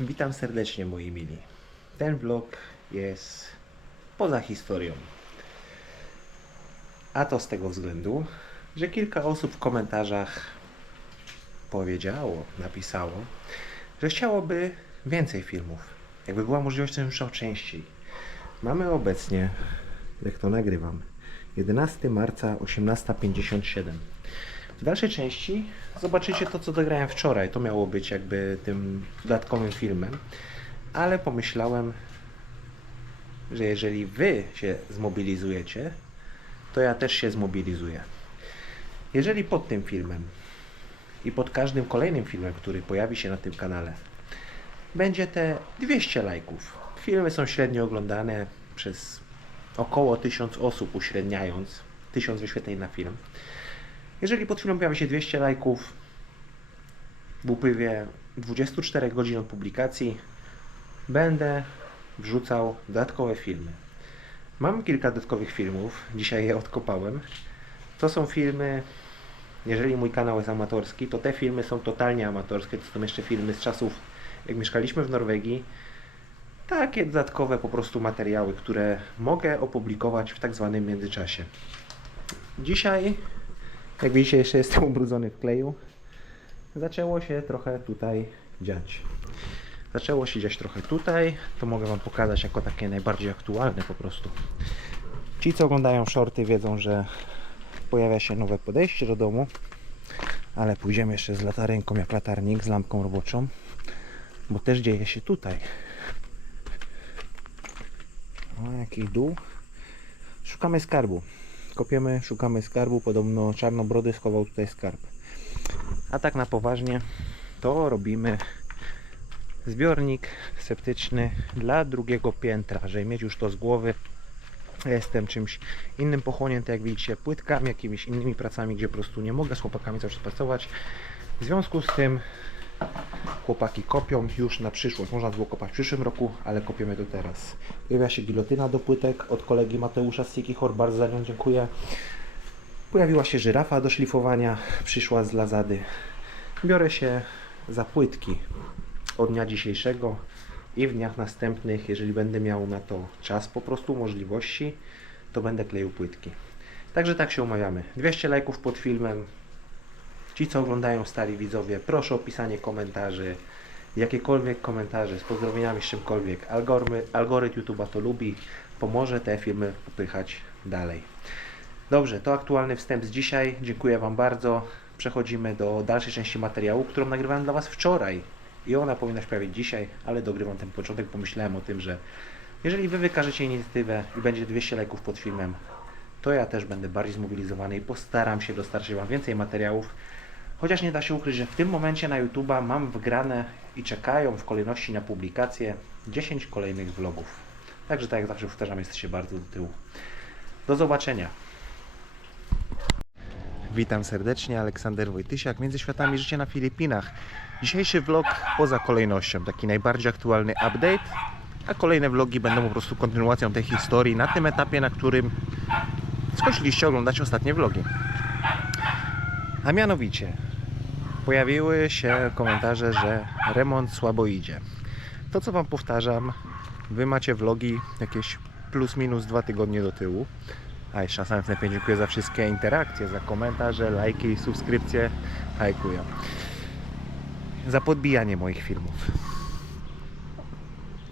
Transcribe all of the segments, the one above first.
Witam serdecznie, moi mili. Ten vlog jest poza historią. A to z tego względu, że kilka osób w komentarzach napisało, że chciałoby więcej filmów. Jakby była możliwość, to bym szło częściej. Mamy obecnie, jak to nagrywam, 11 marca 18:57. W dalszej części zobaczycie to, co dograłem wczoraj. To miało być jakby tym dodatkowym filmem, ale pomyślałem, że jeżeli wy się zmobilizujecie, to ja też się zmobilizuję. Jeżeli pod tym filmem i pod każdym kolejnym filmem, który pojawi się na tym kanale, będzie te 200 lajków. Filmy są średnio oglądane przez około 1000 osób, uśredniając 1000 wyświetleń na film. Jeżeli pod filmem pojawi się 200 lajków w upływie 24 godzin od publikacji, będę wrzucał dodatkowe filmy. Mam kilka dodatkowych filmów, dzisiaj je odkopałem. To są filmy, jeżeli mój kanał jest amatorski, to te filmy są totalnie amatorskie. To są jeszcze filmy z czasów, jak mieszkaliśmy w Norwegii. Takie dodatkowe po prostu materiały, które mogę opublikować w tak zwanym międzyczasie. Dzisiaj, jak widzicie, jeszcze jestem ubrudzony w kleju. Zaczęło się trochę tutaj dziać. To mogę Wam pokazać jako takie najbardziej aktualne po prostu. Ci, co oglądają shorty, wiedzą, że pojawia się nowe podejście do domu, ale pójdziemy jeszcze z latarenką jak latarnik, z lampką roboczą, bo też dzieje się tutaj. O, jaki dół. Szukamy skarbu. Kopiemy, szukamy skarbu. Podobno Czarnobrody schował tutaj skarb. A tak na poważnie to robimy zbiornik septyczny dla drugiego piętra, żeby mieć już to z głowy. Ja jestem czymś innym pochłonięty, jak widzicie, płytkami, jakimiś innymi pracami, gdzie po prostu nie mogę z chłopakami cały czas pracować. W związku z tym chłopaki kopią już na przyszłość. Można było kopać w przyszłym roku, ale kopiemy to teraz. Pojawia się gilotyna do płytek od kolegi Mateusza z Sikichor, bardzo za nią dziękuję. Pojawiła się żyrafa do szlifowania, przyszła z Lazady. Biorę się za płytki od dnia dzisiejszego i w dniach następnych, jeżeli będę miał na to czas, po prostu możliwości, to będę kleił płytki. Także tak się umawiamy. 200 lajków pod filmem. Ci, co oglądają, stali widzowie, proszę o pisanie komentarzy, jakiekolwiek komentarze z pozdrowieniami, z czymkolwiek. Algorytm YouTube'a to lubi, pomoże te filmy popychać dalej. Dobrze, to aktualny wstęp z dzisiaj. Dziękuję Wam bardzo. Przechodzimy do dalszej części materiału, którą nagrywałem dla Was wczoraj. I ona powinna się pojawić dzisiaj, ale dogrywam ten początek. Pomyślałem o tym, że jeżeli Wy wykażecie inicjatywę i będzie 200 lajków pod filmem, to ja też będę bardziej zmobilizowany i postaram się dostarczyć Wam więcej materiałów. Chociaż nie da się ukryć, że w tym momencie na YouTube'a mam wgrane i czekają w kolejności na publikację 10 kolejnych vlogów. Także tak jak zawsze powtarzam, jesteście bardzo do tyłu. Do zobaczenia. Witam serdecznie, Aleksander Wojtysiak, Między Światami Życie na Filipinach. Dzisiejszy vlog poza kolejnością, taki najbardziej aktualny update, a kolejne vlogi będą po prostu kontynuacją tej historii na tym etapie, na którym skończyliście oglądać ostatnie vlogi. A mianowicie pojawiły się komentarze, że remont słabo idzie. To, co Wam powtarzam, Wy macie vlogi jakieś plus minus 2 tygodnie do tyłu. A jeszcze na samym wstępie dziękuję za wszystkie interakcje, za komentarze, lajki, subskrypcje. Dziękuję. Za podbijanie moich filmów.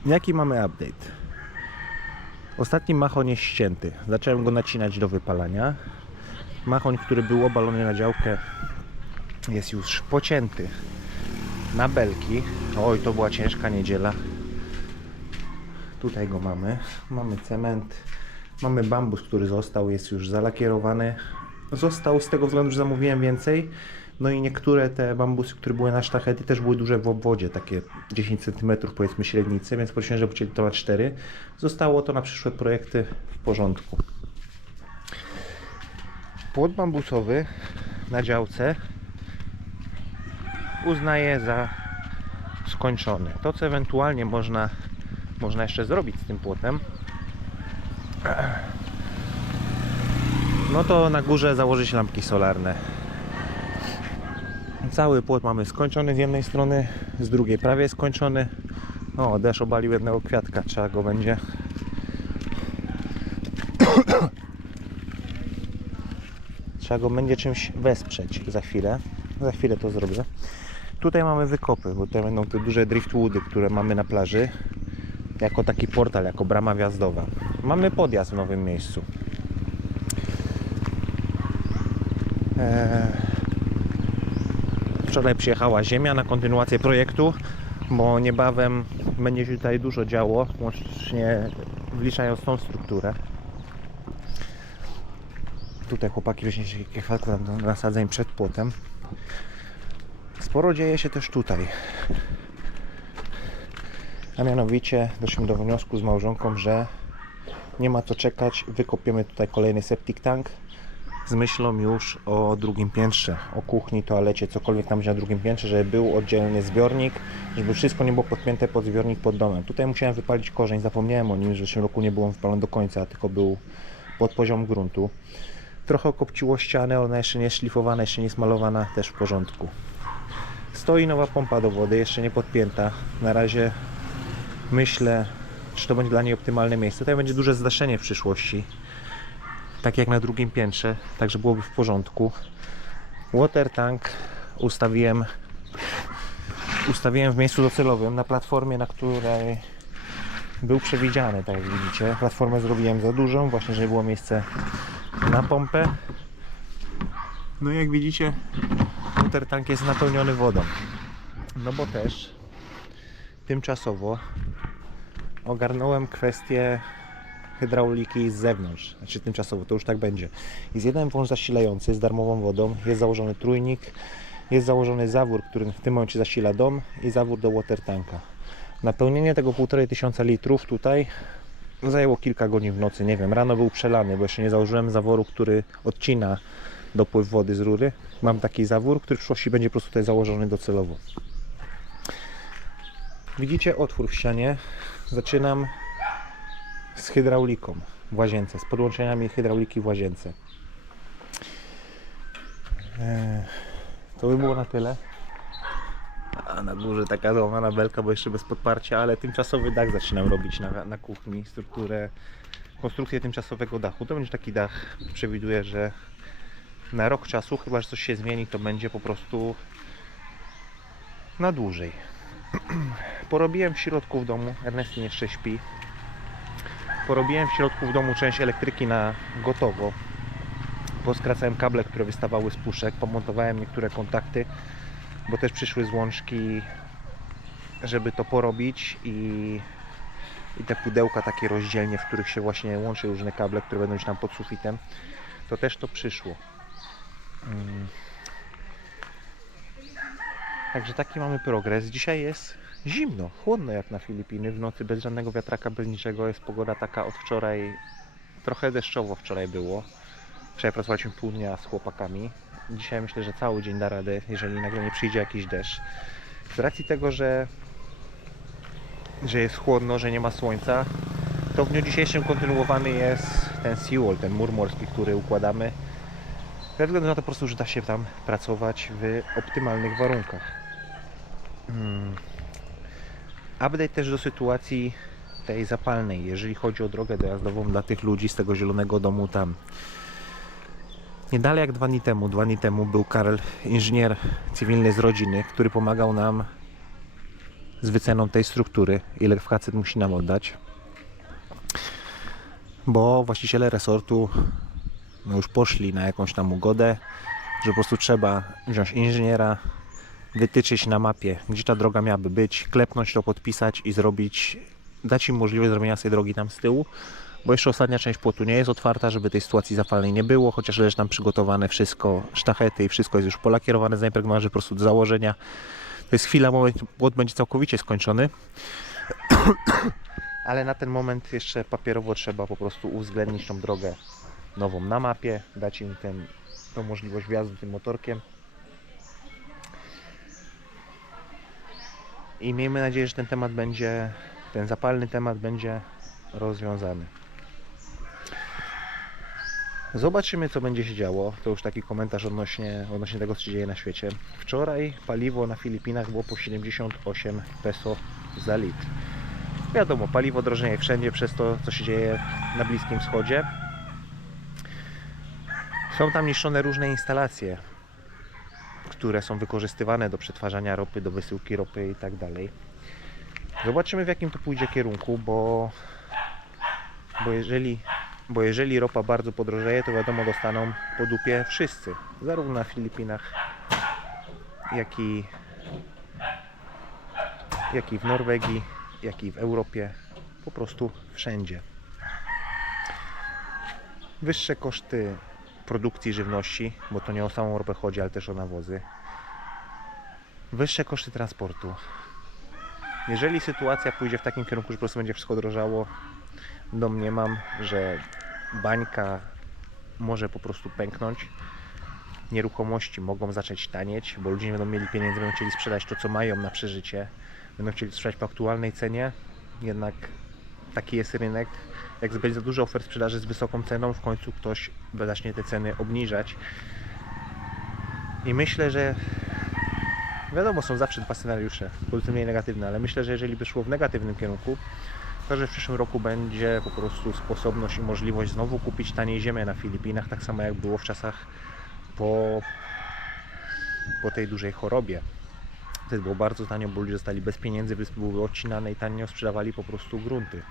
Jaki mamy update? Ostatni machoń jest ścięty. Zacząłem go nacinać do wypalania. Machoń, który był obalony na działkę, jest już pocięty na belki. Oj, to była ciężka niedziela. Tutaj go mamy. Mamy cement. Mamy bambus, który został, jest już zalakierowany. Został z tego względu, że zamówiłem więcej. No i niektóre te bambusy, które były na sztachety, też były duże w obwodzie, takie 10 cm powiedzmy średnicy, więc prosiłem, żeby chcieli to na 4. Zostało to na przyszłe projekty w porządku. Płot bambusowy na działce uznaję za skończony. To, co ewentualnie można jeszcze zrobić z tym płotem, no to na górze założyć lampki solarne. Cały płot mamy skończony z jednej strony, z drugiej prawie skończony. O, deszcz obalił jednego kwiatka, trzeba go będzie trzeba go będzie czymś wesprzeć za chwilę. Za chwilę to zrobię. Tutaj mamy wykopy, bo to będą te duże driftwoody, które mamy na plaży. Jako taki portal, jako brama wjazdowa. Mamy podjazd w nowym miejscu. Wczoraj przyjechała ziemia na kontynuację projektu, bo niebawem będzie się tutaj dużo działo, łącznie wliczając tą strukturę. Tutaj chłopaki wzięli kilka tam nasadzeń przed płotem. Sporo dzieje się też tutaj. A mianowicie doszliśmy do wniosku z małżonką, że nie ma co czekać, wykopiemy tutaj kolejny septic tank z myślą już o drugim piętrze, o kuchni, toalecie, cokolwiek tam będzie na drugim piętrze, żeby był oddzielny zbiornik, żeby wszystko nie było podpięte pod zbiornik pod domem. Tutaj musiałem wypalić korzeń, zapomniałem o nim, że w zeszłym roku nie było on wypalony do końca, tylko był pod poziom gruntu. Trochę okopciło ścianę, ona jeszcze nie jest szlifowana, jeszcze nie jest malowana, też w porządku. Stoi nowa pompa do wody, jeszcze nie podpięta. Na razie myślę, czy to będzie dla niej optymalne miejsce. Tutaj będzie duże zdaszenie w przyszłości, tak jak na drugim piętrze, także byłoby w porządku. Water tank ustawiłem w miejscu docelowym, na platformie, na której był przewidziany, tak jak widzicie. Platformę zrobiłem za dużą, właśnie żeby było miejsce na pompę. No i jak widzicie, water tank jest napełniony wodą. No bo też tymczasowo ogarnąłem kwestię hydrauliki z zewnątrz. Znaczy tymczasowo, to już tak będzie. Jest jeden wąż zasilający z darmową wodą, jest założony trójnik, jest założony zawór, który w tym momencie zasila dom i zawór do water tanka. Napełnienie tego 1500 litrów tutaj zajęło kilka godzin w nocy, nie wiem, rano był przelany, bo jeszcze nie założyłem zaworu, który odcina dopływ wody z rury. Mam taki zawór, który w przyszłości będzie po prostu tutaj założony docelowo. Widzicie otwór w ścianie. Zaczynam z hydrauliką w łazience, z podłączeniami hydrauliki w łazience. To by było na tyle. A na górze taka złamana belka, bo jeszcze bez podparcia, ale tymczasowy dach zaczynam robić na kuchni, konstrukcję tymczasowego dachu. To będzie taki dach, przewiduję, że na rok czasu, chyba że coś się zmieni, to będzie po prostu na dłużej. Porobiłem w środku w domu, Ernestin jeszcze śpi. Porobiłem w środku w domu część elektryki na gotowo. Poskracałem kable, które wystawały z puszek, pomontowałem niektóre kontakty, bo też przyszły złączki, żeby to porobić i te pudełka takie rozdzielnie, w których się właśnie łączy różne kable, które będą gdzieś tam pod sufitem, to też to przyszło. Także taki mamy progres. Dzisiaj jest zimno, chłodno jak na Filipiny, w nocy bez żadnego wiatraka, bez niczego. Jest pogoda taka od wczoraj, trochę deszczowo wczoraj było. Wczoraj pracowaliśmy pół dnia z chłopakami. Dzisiaj myślę, że cały dzień da radę, jeżeli nagle nie przyjdzie jakiś deszcz. Z racji tego, że jest chłodno, że nie ma słońca, to w dniu dzisiejszym kontynuowany jest ten seawall, ten mur morski, który układamy. Ze względu na to po prostu, że da się tam pracować w optymalnych warunkach. Update też do sytuacji tej zapalnej, jeżeli chodzi o drogę dojazdową dla tych ludzi z tego zielonego domu tam. Nie dalej jak 2 dni temu był Karel, inżynier cywilny z rodziny, który pomagał nam z wyceną tej struktury, ile facet musi nam oddać. Bo właściciele resortu już poszli na jakąś tam ugodę, że po prostu trzeba wziąć inżyniera, wytyczyć na mapie, gdzie ta droga miałaby być, klepnąć to, podpisać i dać im możliwość zrobienia tej drogi tam z tyłu, bo jeszcze ostatnia część płotu nie jest otwarta, żeby tej sytuacji zapalnej nie było, chociaż leży tam przygotowane wszystko, sztachety i wszystko jest już polakierowane, zaimpregnowane, że po prostu do założenia. To jest chwila, moment, płot będzie całkowicie skończony. Ale na ten moment jeszcze papierowo trzeba po prostu uwzględnić tą drogę nową na mapie, dać im tą możliwość wjazdu tym motorkiem. I miejmy nadzieję, że ten zapalny temat będzie rozwiązany. Zobaczymy, co będzie się działo. To już taki komentarz odnośnie tego, co się dzieje na świecie. Wczoraj paliwo na Filipinach było po 78 peso za litr. Wiadomo, paliwo drożeje wszędzie przez to, co się dzieje na Bliskim Wschodzie. Są tam niszczone różne instalacje, które są wykorzystywane do przetwarzania ropy, do wysyłki ropy i tak dalej. Zobaczymy, w jakim to pójdzie kierunku, bo jeżeli ropa bardzo podrożeje, to wiadomo, dostaną po dupie wszyscy, zarówno na Filipinach, jak i w Norwegii, jak i w Europie, po prostu wszędzie. Wyższe koszty produkcji żywności, bo to nie o samą ropę chodzi, ale też o nawozy. Wyższe koszty transportu. Jeżeli sytuacja pójdzie w takim kierunku, że po prostu będzie wszystko drożało, domniemam, że bańka może po prostu pęknąć. Nieruchomości mogą zacząć tanieć, bo ludzie nie będą mieli pieniędzy, będą chcieli sprzedać to, co mają na przeżycie. Będą chcieli sprzedać po aktualnej cenie, jednak taki jest rynek. Jak będzie za dużo ofert sprzedaży z wysoką ceną, w końcu ktoś zacznie te ceny obniżać. I myślę, że wiadomo, są zawsze dwa scenariusze, pozytywne i negatywne, ale myślę, że jeżeli by szło w negatywnym kierunku, to że w przyszłym roku będzie po prostu sposobność i możliwość znowu kupić taniej ziemię na Filipinach, tak samo jak było w czasach po tej dużej chorobie. Wtedy było bardzo tanio, bo ludzie zostali bez pieniędzy, wyspy były odcinane i tanio sprzedawali po prostu grunty.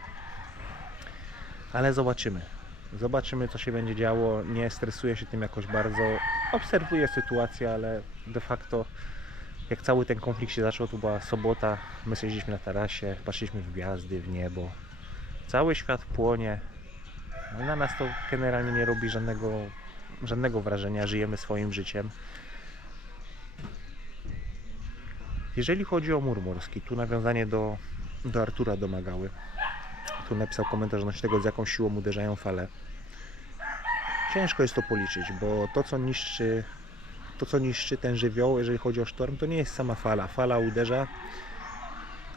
Ale zobaczymy. Zobaczymy, co się będzie działo. Nie stresuję się tym jakoś bardzo. Obserwuję sytuację, ale de facto jak cały ten konflikt się zaczął, to była sobota. My siedzieliśmy na tarasie, patrzyliśmy w gwiazdy, w niebo. Cały świat płonie. Na nas to generalnie nie robi żadnego wrażenia. Żyjemy swoim życiem. Jeżeli chodzi o mur morski, tu nawiązanie do Artura Domagały. Tu napisał komentarz odnośnie tego, z jaką siłą uderzają fale. Ciężko jest to policzyć, bo to co niszczy ten żywioł, jeżeli chodzi o sztorm, to nie jest sama fala. Fala uderza,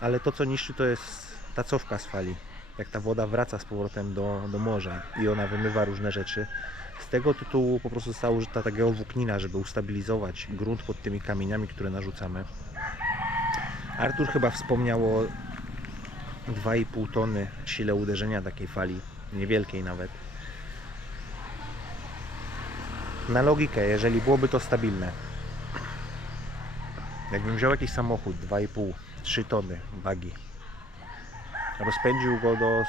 ale to, co niszczy, to jest ta cofka z fali. Jak ta woda wraca z powrotem do morza i ona wymywa różne rzeczy. Z tego tytułu po prostu została użyta ta geowłóknina, żeby ustabilizować grunt pod tymi kamieniami, które narzucamy. Artur chyba wspomniał o 2,5 tony sile uderzenia takiej fali, niewielkiej nawet. Na logikę, jeżeli byłoby to stabilne, jakbym wziął jakiś samochód 2,5-3 tony wagi, rozpędził go do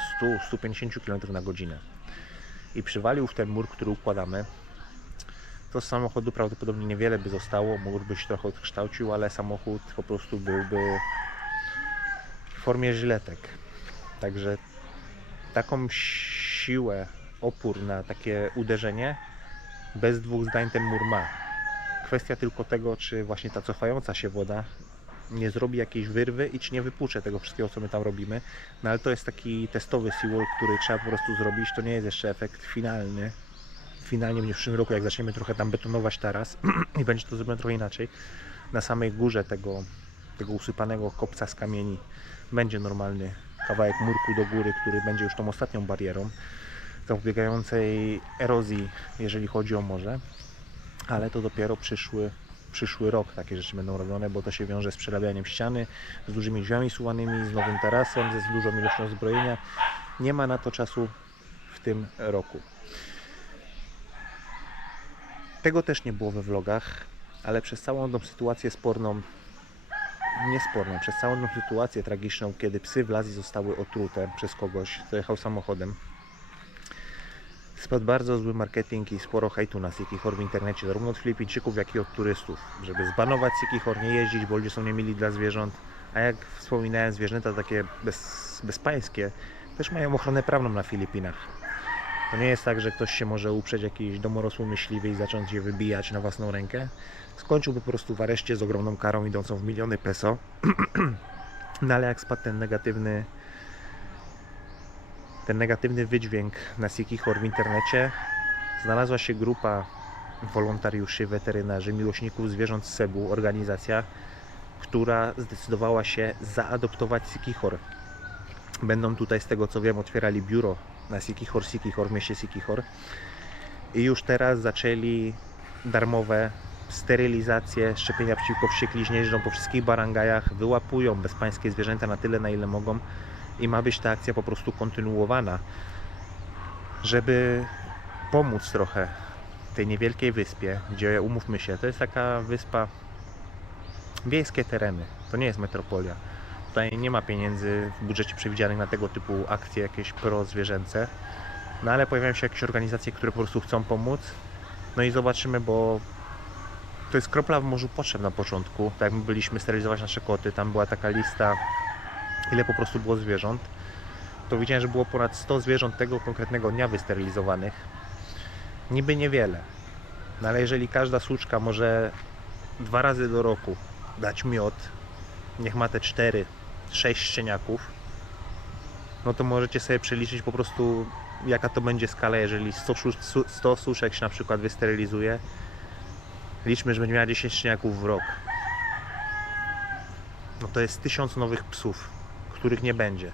100-150 km na godzinę i przywalił w ten mur, który układamy, to z samochodu prawdopodobnie niewiele by zostało, mur by się trochę odkształcił, ale samochód po prostu byłby w formie żyletek. Także taką siłę, opór na takie uderzenie bez dwóch zdań ten mur ma. Kwestia tylko tego, czy właśnie ta cofająca się woda nie zrobi jakiejś wyrwy i czy nie wypuszczę tego wszystkiego, co my tam robimy. No ale to jest taki testowy seawall, który trzeba po prostu zrobić. To nie jest jeszcze efekt finalny. Finalnie w przyszłym roku, jak zaczniemy trochę tam betonować taras i będzie to zrobione trochę inaczej, na samej górze tego usypanego kopca z kamieni będzie normalny kawałek murku do góry, który będzie już tą ostatnią barierą zapobiegającej erozji, jeżeli chodzi o morze, ale to dopiero przyszły rok takie rzeczy będą robione, bo to się wiąże z przerabianiem ściany, z dużymi drzwiami suwanymi, z nowym tarasem, z dużą ilością zbrojenia. Nie ma na to czasu w tym roku. Tego też nie było we vlogach, ale przez całą tą sytuację przez całą tą sytuację tragiczną, kiedy psy w Azji zostały otrute przez kogoś, kto jechał samochodem, spadł bardzo zły marketing i sporo hejtu na Sikihor w internecie, zarówno od Filipińczyków, jak i od turystów, żeby zbanować Sikihor, nie jeździć, bo ludzie są niemili dla zwierząt, a jak wspominałem, zwierzęta takie bezpańskie też mają ochronę prawną na Filipinach. To nie jest tak, że ktoś się może uprzeć jakiś domorosły myśliwy i zacząć je wybijać na własną rękę. Skończyłby po prostu w areszcie z ogromną karą idącą w miliony peso. No ale jak spadł ten negatywny wydźwięk na Sikihor w internecie, znalazła się grupa wolontariuszy, weterynarzy, miłośników zwierząt z Cebu, organizacja, która zdecydowała się zaadoptować Sikihor. Będą tutaj, z tego co wiem, otwierali biuro na Sikihor w mieście Sikihor i już teraz zaczęli darmowe sterylizacje, szczepienia przeciwko wściekliźnie, jeżdżą po wszystkich barangajach, wyłapują bezpańskie zwierzęta na tyle, na ile mogą i ma być ta akcja po prostu kontynuowana, żeby pomóc trochę tej niewielkiej wyspie, gdzie, umówmy się, to jest taka wyspa, wiejskie tereny, to nie jest metropolia. Tutaj nie ma pieniędzy w budżecie przewidzianych na tego typu akcje jakieś prozwierzęce, no ale pojawiają się jakieś organizacje, które po prostu chcą pomóc. No i zobaczymy, bo to jest kropla w morzu potrzeb na początku. Tak jak my byliśmy sterylizować nasze koty, tam była taka lista, ile po prostu było zwierząt. To widziałem, że było ponad 100 zwierząt tego konkretnego dnia wysterylizowanych. Niby niewiele, no ale jeżeli każda suczka może 2 razy do roku dać miod, niech ma te 4-6 szczeniaków, no to możecie sobie przeliczyć po prostu, jaka to będzie skala, jeżeli 100 suszek się na przykład wysterylizuje. Liczmy, że będzie miała 10 szczeniaków w rok. No to jest 1000 nowych psów, których nie będzie.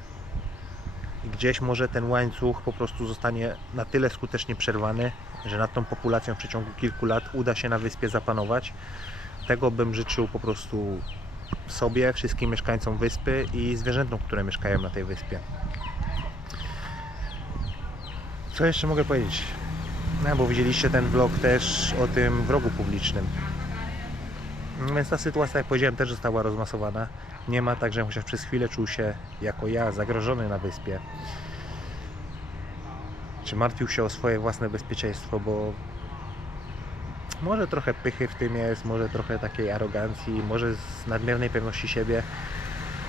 I gdzieś może ten łańcuch po prostu zostanie na tyle skutecznie przerwany, że nad tą populacją w przeciągu kilku lat uda się na wyspie zapanować. Tego bym życzył po prostu sobie, wszystkim mieszkańcom wyspy i zwierzętom, które mieszkają na tej wyspie. Co jeszcze mogę powiedzieć? No, bo widzieliście ten vlog też o tym wrogu publicznym. Więc ta sytuacja, jak powiedziałem, też została rozmasowana. Nie ma tak, że chociaż przez chwilę czuł się jako ja zagrożony na wyspie. Czy martwił się o swoje własne bezpieczeństwo, bo może trochę pychy w tym jest, może trochę takiej arogancji, może z nadmiernej pewności siebie,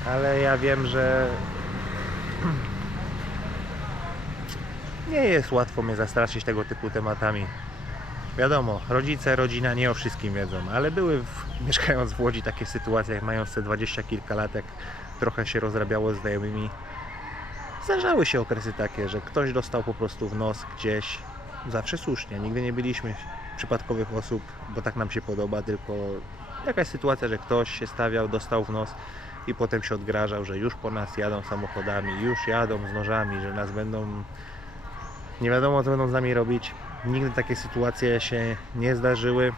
ale ja wiem, że nie jest łatwo mnie zastraszyć tego typu tematami. Wiadomo, rodzice, rodzina nie o wszystkim wiedzą, ale były mieszkając w Łodzi takie sytuacje, jak mając te 20 kilka lat, jak trochę się rozrabiało z znajomymi. Zdarzały się okresy takie, że ktoś dostał po prostu w nos gdzieś, zawsze słusznie, nigdy nie byliśmy przypadkowych osób, bo tak nam się podoba, tylko jakaś sytuacja, że ktoś się stawiał, dostał w nos i potem się odgrażał, że już po nas jadą samochodami, już jadą z nożami, że nas będą, nie wiadomo co będą z nami robić. Nigdy takie sytuacje się nie zdarzyły.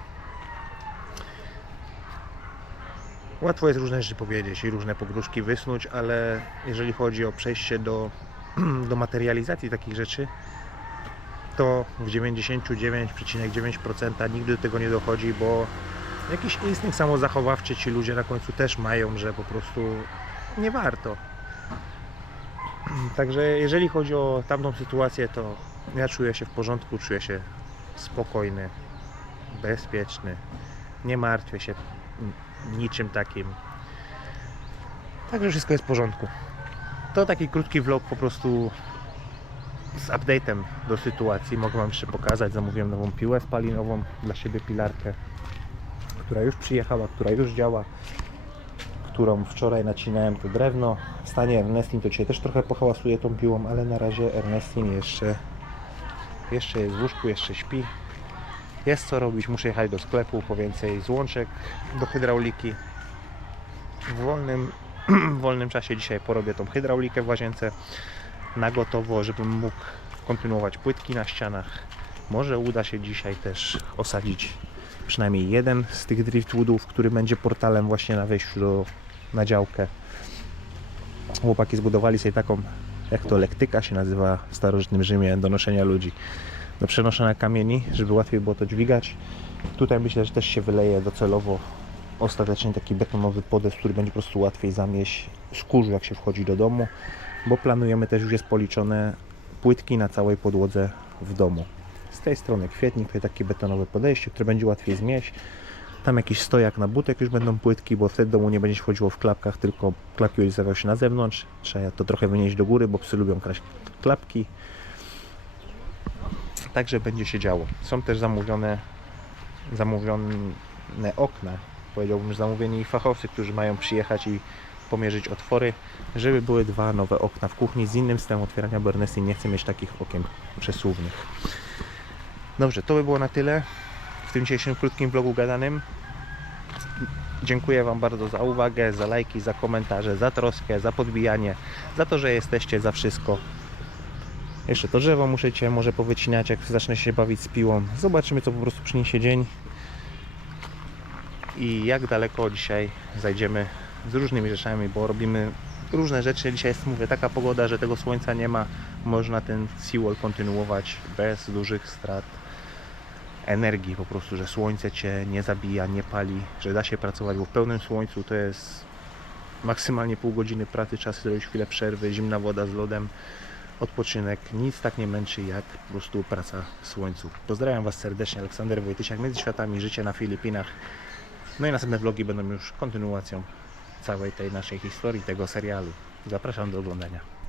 Łatwo jest różne rzeczy powiedzieć i różne pogróżki wysnuć, ale jeżeli chodzi o przejście do materializacji takich rzeczy, to w 99,9% nigdy do tego nie dochodzi, bo jakiś instynkt samozachowawczy ci ludzie na końcu też mają, że po prostu nie warto. Także jeżeli chodzi o tamtą sytuację, to ja czuję się w porządku, czuję się spokojny, bezpieczny, nie martwię się niczym takim. Także wszystko jest w porządku. To taki krótki vlog po prostu z update'em do sytuacji. Mogę Wam jeszcze pokazać, zamówiłem nową piłę spalinową dla siebie, pilarkę, która już przyjechała, która już działa, którą wczoraj nacinałem to drewno. W stanie Ernestin to dzisiaj też trochę pohałasuje tą piłą, ale na razie Ernestin jeszcze jest w łóżku, jeszcze śpi. Jest co robić, muszę jechać do sklepu po więcej złączek do hydrauliki. W wolnym czasie dzisiaj porobię tą hydraulikę w łazience na gotowo, żebym mógł kontynuować płytki na ścianach. Może uda się dzisiaj też osadzić przynajmniej jeden z tych driftwoodów, który będzie portalem właśnie na wejściu na działkę. Chłopaki zbudowali sobie taką, jak to lektyka się nazywa w starożytnym Rzymie, do noszenia ludzi, do przenoszenia kamieni, żeby łatwiej było to dźwigać. Tutaj myślę, że też się wyleje docelowo ostatecznie taki betonowy podest, który będzie po prostu łatwiej zamieść z kurzu, jak się wchodzi do domu, bo planujemy też, już jest policzone, płytki na całej podłodze w domu. Z tej strony kwietnik, tutaj takie betonowe podejście, które będzie łatwiej zmieść. Tam jakiś stojak na butek już będą płytki, bo wtedy do domu nie będzie się wchodziło w klapkach, tylko klapki już stawiają się na zewnątrz. Trzeba to trochę wynieść do góry, bo psy lubią kraść klapki. Także będzie się działo. Są też zamówione okna, powiedziałbym, że zamówieni fachowcy, którzy mają przyjechać i pomierzyć otwory, żeby były 2 nowe okna w kuchni z innym systemem otwierania, bo Ernestin nie chce mieć takich okien przesuwnych. Dobrze, to by było na tyle w tym dzisiejszym krótkim vlogu gadanym. Dziękuję Wam bardzo za uwagę, za lajki, za komentarze, za troskę, za podbijanie, za to, że jesteście, za wszystko. Jeszcze to drzewo muszę może powycinać, jak zacznę się bawić z piłą. Zobaczymy, co po prostu przyniesie dzień i jak daleko dzisiaj zajdziemy z różnymi rzeczami, bo robimy różne rzeczy. Dzisiaj jest, mówię, taka pogoda, że tego słońca nie ma. Można ten seawall kontynuować bez dużych strat energii, po prostu, że słońce Cię nie zabija, nie pali, że da się pracować, bo w pełnym słońcu to jest maksymalnie pół godziny pracy, trzeba sobie zrobić chwilę przerwy, zimna woda z lodem, odpoczynek, nic tak nie męczy jak po prostu praca w słońcu. Pozdrawiam Was serdecznie, Aleksander Wojtysiak, Między Światami, życie na Filipinach. No i następne vlogi będą już kontynuacją całej tej naszej historii, tego serialu. Zapraszam do oglądania.